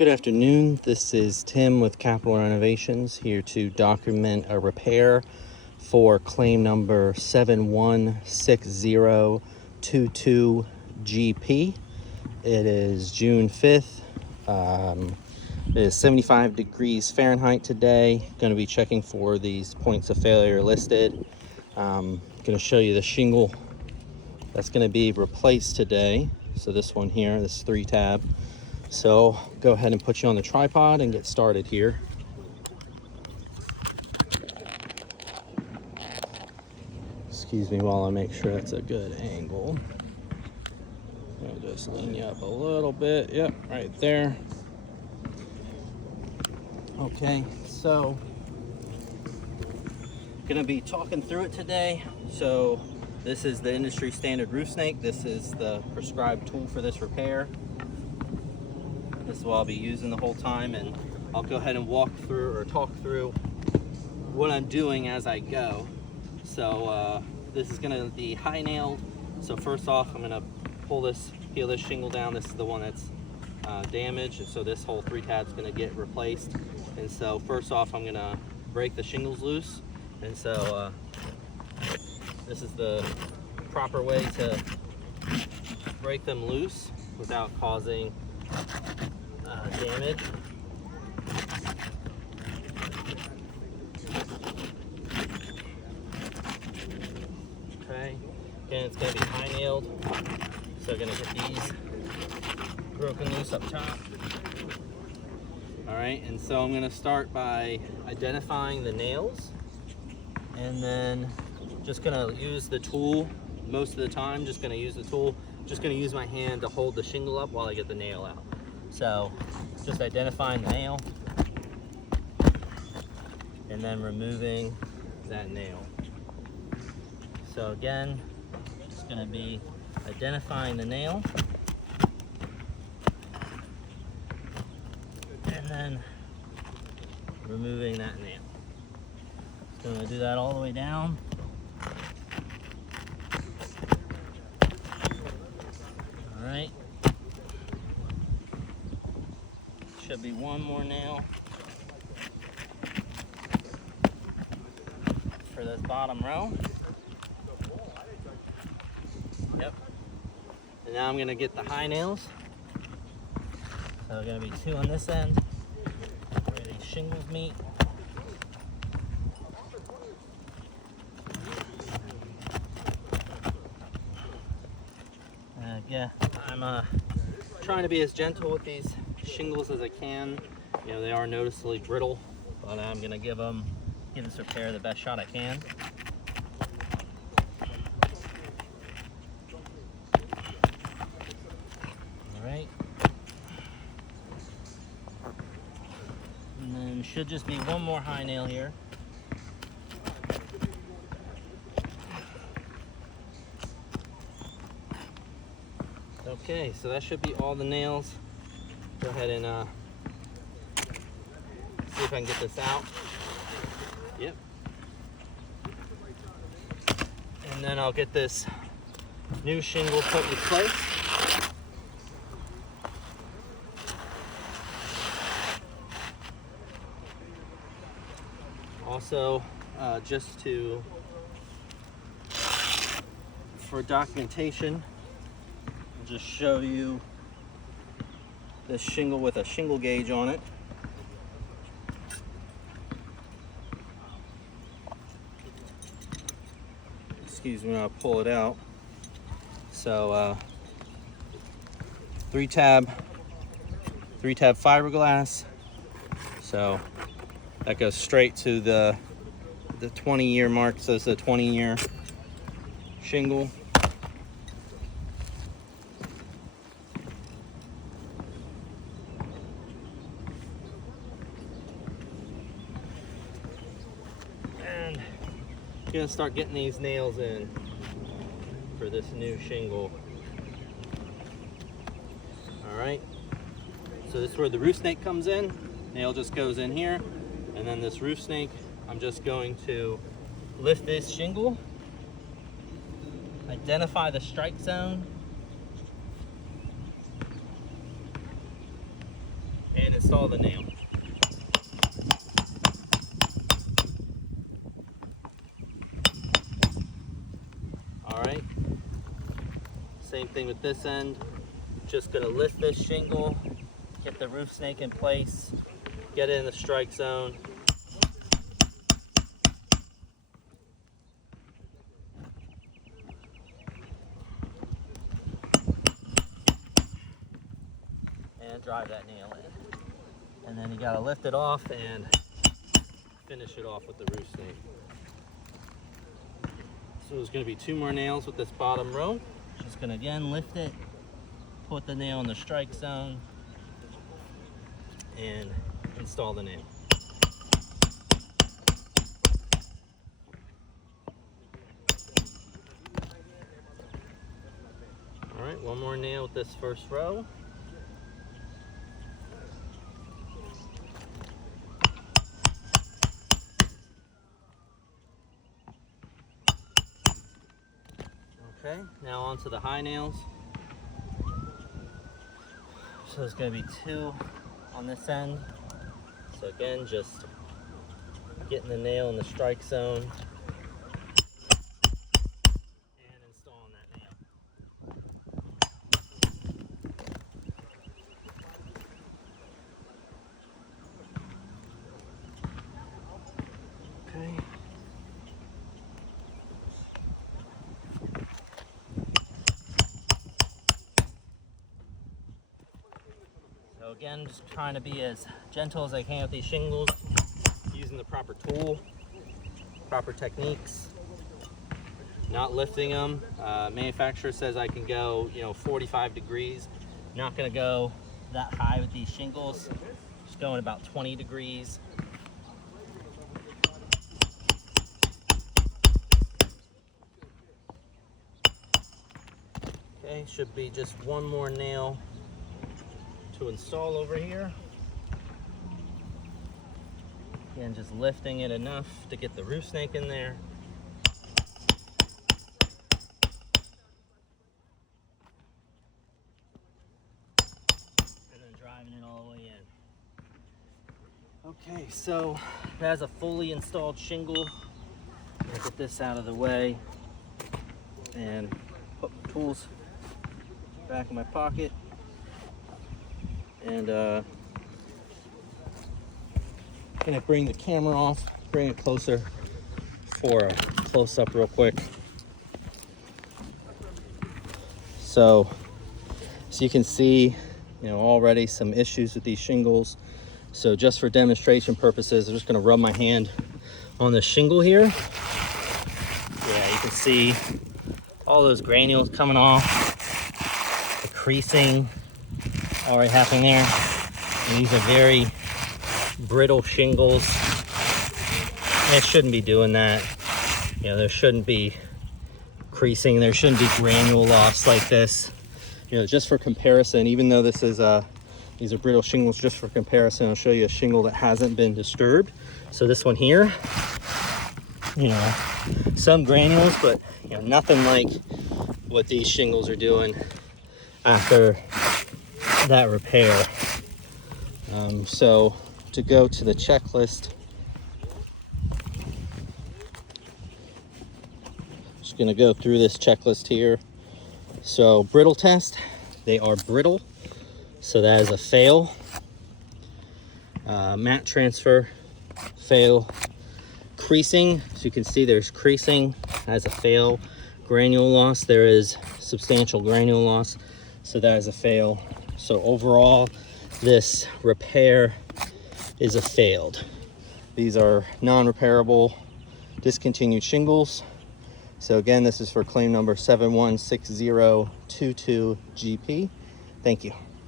Good afternoon. This is Tim with Capital Renovations, here to document a repair for claim number 716022GP. It is June 5th. It is 75 degrees Fahrenheit today. Going to be checking for these points of failure listed. Going to show you the shingle that's going to be replaced today. So this one here, this 3-tab. So go ahead and put you on the tripod and get started here. Excuse me while I make sure that's a good angle. I'll just lean you up a little bit. Yep, right there. Okay, so gonna be talking through it today. So this is the industry standard roof snake. This is the prescribed tool for this repair. This is what I'll be using the whole time, and I'll go ahead and walk through or talk through what I'm doing as I go. So this is gonna be high nailed. So first off, I'm gonna peel this shingle down. This is the one that's damaged, and so this whole 3-tab is gonna get replaced. And so first off, I'm gonna break the shingles loose. And so this is the proper way to break them loose without causing damage. Okay, again, it's going to be high nailed, so I'm going to get these broken loose up top. All right, and so I'm going to start by identifying the nails, and then just going to use the tool most of the time. Just going to use the tool. Just going to use my hand to hold the shingle up while I get the nail out. So just identifying the nail and then removing that nail. So again, it's going to be identifying the nail and then removing that nail. So I'm going to do that all the way down. All right. Should be one more nail for this bottom row. Yep. And now I'm going to get the high nails. So going to be 2 on this end where these shingles meet. Yeah, I'm trying to be as gentle with these shingles as I can. You know, they are noticeably brittle, but I'm gonna give this repair the best shot I can. All right. And then should just be one more high nail here. Okay, so that should be all the nails. Go ahead and see if I can get this out. Yep. And then I'll get this new shingle put in place. Also, just for documentation, I'll just show you this shingle with a shingle gauge on it. Excuse me, I'll pull it out. So 3-tab fiberglass. So that goes straight to the 20-year mark. So it's a 20-year shingle. Gonna start getting these nails in for this new shingle. All right, so this is where the roof snake comes in. Nail just goes in here, and then this roof snake, I'm just going to lift this shingle, identify the strike zone, and and install the nail. All right, same thing with this end. Just gonna lift this shingle, get the roof snake in place, get it in the strike zone. And drive that nail in. And then you gotta lift it off and finish it off with the roof snake. So there's gonna be 2 more nails with this bottom row. Just gonna again lift it, put the nail in the strike zone, and install the nail. All right, 1 more nail with this first row. Okay, now onto the high nails. So there's going to be 2 on this end. So again, just getting the nail in the strike zone and installing that nail. Okay. So again, just trying to be as gentle as I can with these shingles, using the proper tool, proper techniques, not lifting them. Manufacturer says I can go, 45 degrees. Not gonna go that high with these shingles, just going about 20 degrees. Okay, should be just 1 more nail to install over here. Again, just lifting it enough to get the roof snake in there. And then driving it all the way in. Okay, so it has a fully installed shingle. I'll get this out of the way and put my tools back in my pocket. And gonna bring the camera off, bring it closer for a close-up real quick. So you can see, already some issues with these shingles. So just for demonstration purposes, I'm just gonna rub my hand on the shingle here. Yeah, you can see all those granules coming off, the creasing already happening there. And these are very brittle shingles. And it shouldn't be doing that. There shouldn't be creasing. There shouldn't be granule loss like this. Just for comparison, even though this is these are brittle shingles, just for comparison, I'll show you a shingle that hasn't been disturbed. So this one here, some granules, but nothing like what these shingles are doing after that repair. So to go to the checklist, just gonna go through this checklist here. So brittle test, they are brittle, so that is a fail. Mat transfer, fail. Creasing, so you can see there's creasing, as a fail. Granule loss, there is substantial granule loss, so that is a fail. So overall, this repair is a failed. These are non-repairable, discontinued shingles. So again, this is for claim number 716022GP. Thank you.